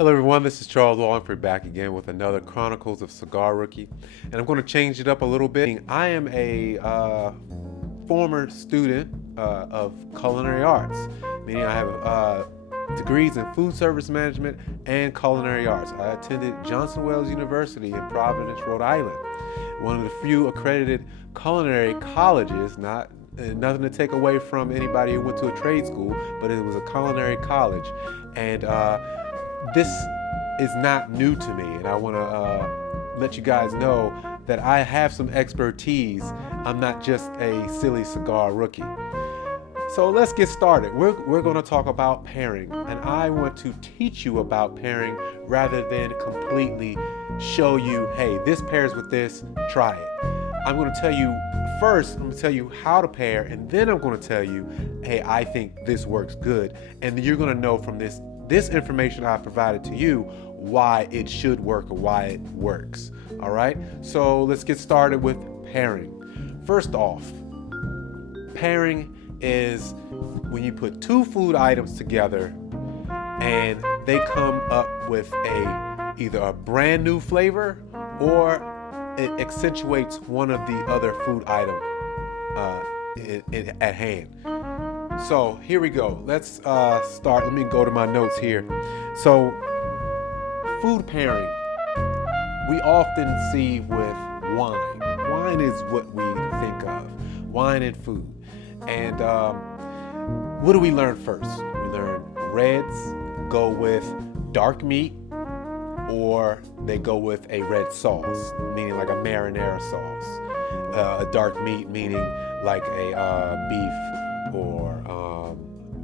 Hello everyone, this is Charles Walhingford back again with another Chronicles of Cigar Rookie, and I'm going to change it up a little bit. I am a former student of culinary arts, meaning I have degrees in food service management and culinary arts. I attended Johnson Wales University in Providence, Rhode Island, one of the few accredited culinary colleges, nothing to take away from anybody who went to a trade school, but it was a culinary college. And this is not new to me, and I want to let you guys know that I have some expertise. I'm not just a silly cigar rookie. So let's get started. We're going to talk about pairing, and I want to teach you about pairing rather than completely show you, hey, this pairs with this, try it. I'm going to tell you first, I'm going to tell you how to pair, and then I'm going to tell you, hey, I think this works good, and you're going to know from this information I provided to you why it should work or why it works. All right, so let's get started with pairing. First off, pairing is when you put two food items together and they come up with either a brand new flavor or it accentuates one of the other food item at hand. So here we go. Let's start. Let me go to my notes here. So food pairing, we often see with wine. Wine is what we think of, wine and food. And what do we learn first? We learn reds go with dark meat, or they go with a red sauce, meaning like a marinara sauce. A dark meat meaning like a beef or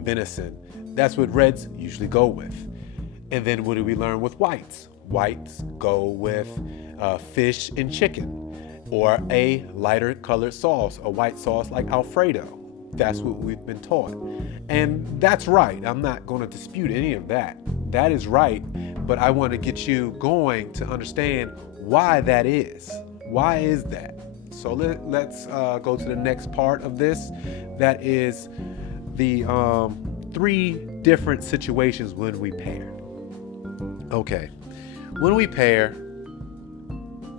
venison. That's what reds usually go with. And then what do we learn with whites? Whites go with fish and chicken, or a lighter colored sauce, a white sauce like Alfredo. That's what we've been taught. And that's right. I'm not going to dispute any of that. That is right. But I want to get you going to understand why that is. Why is that? So let's go to the next part of this. That is the three different situations when we pair. Okay. When we pair,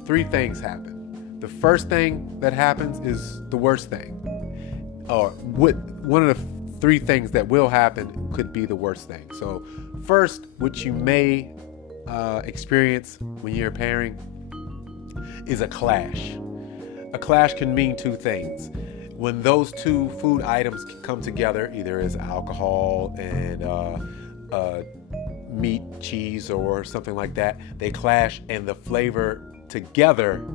three things happen. The first thing that happens is the worst thing. Or one of the three things that will happen could be the worst thing. So first, what you may experience when you're pairing is a clash. A clash can mean two things. When those two food items come together, either as alcohol and meat, cheese, or something like that, they clash, and the flavor together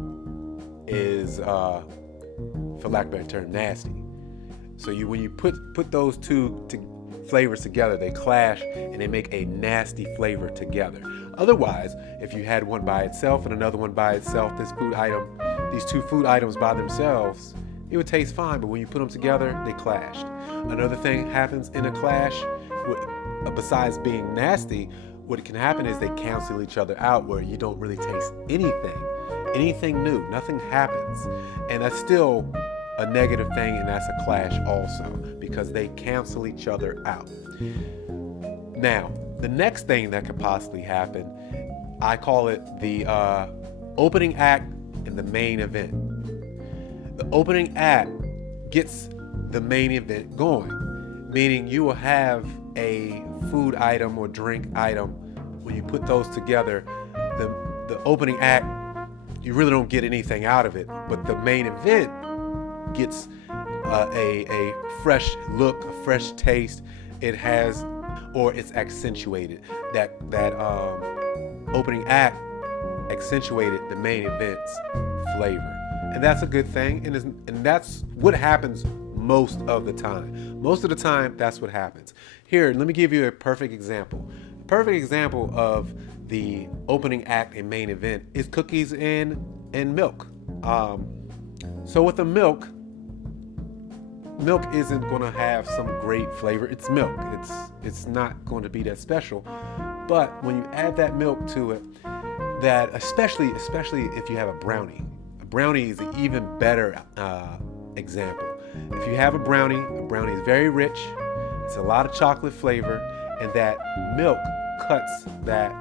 is, for lack of a better term, nasty. So when you put those two flavors together, they clash and they make a nasty flavor together. Otherwise, if you had one by itself and another one by itself, these two food items by themselves, it would taste fine, but when you put them together, they clashed. Another thing happens in a clash, besides being nasty, what can happen is they cancel each other out, where you don't really taste anything new, nothing happens. And that's still a negative thing, and that's a clash also, because they cancel each other out. Now, the next thing that could possibly happen, I call it the opening act and the main event. The opening act gets the main event going, meaning you will have a food item or drink item. When you put those together, the opening act, you really don't get anything out of it, but the main event gets a fresh look, a fresh taste. It has, or it's accentuated. That opening act accentuated the main event's flavor, and that's a good thing. And that's what happens most of the time. Most of the time, that's what happens. Here, let me give you a perfect example. A perfect example of the opening act and main event is cookies and milk. So with the milk isn't going to have some great flavor. It's milk. It's not going to be that special. But when you add that milk to it, that especially if you have a brownie is an even better example. If you have a brownie is very rich. It's a lot of chocolate flavor, and that milk cuts that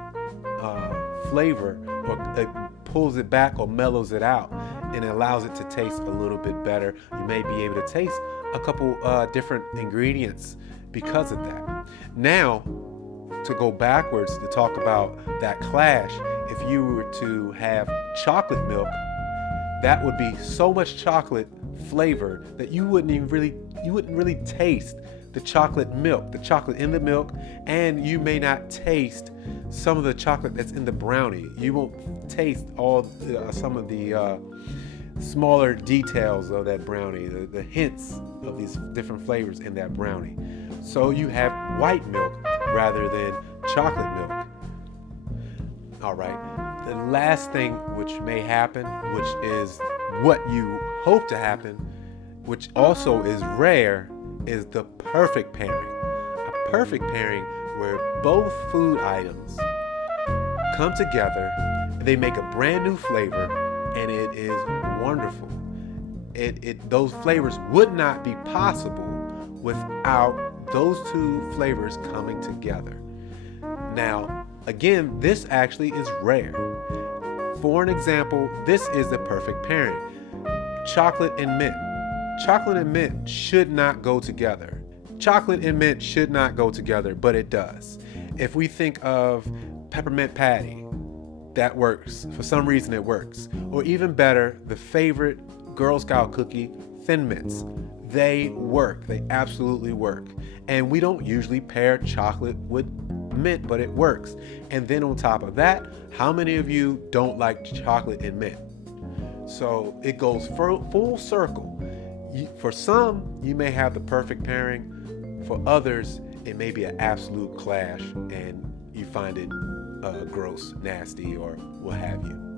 flavor, or it pulls it back or mellows it out, and it allows it to taste a little bit better. You may be able to taste a couple different ingredients because of that. Now, to go backwards to talk about that clash, if you were to have chocolate milk, that would be so much chocolate flavor that you wouldn't really taste the chocolate milk, the chocolate in the milk, and you may not taste some of the chocolate that's in the brownie. You won't taste all some of the smaller details of that brownie, the hints of these different flavors in that brownie. So you have white milk rather than chocolate milk. All right, the last thing which may happen, which is what you hope to happen, which also is rare, is the perfect pairing. A perfect pairing where both food items come together, they make a brand new flavor, and it is wonderful. Those flavors would not be possible without those two flavors coming together. Now, again, this actually is rare. For an example, this is the perfect pairing. Chocolate and mint. Chocolate and mint should not go together. Chocolate and mint should not go together, but it does. If we think of peppermint patty, that works. For some reason it works. Or even better, the favorite Girl Scout cookie, Thin Mints. They work. They absolutely work. And we don't usually pair chocolate with mint, but it works. And then on top of that, how many of you don't like chocolate and mint? So it goes full circle. For some, you may have the perfect pairing. For others, it may be an absolute clash and you find it gross, nasty, or what have you.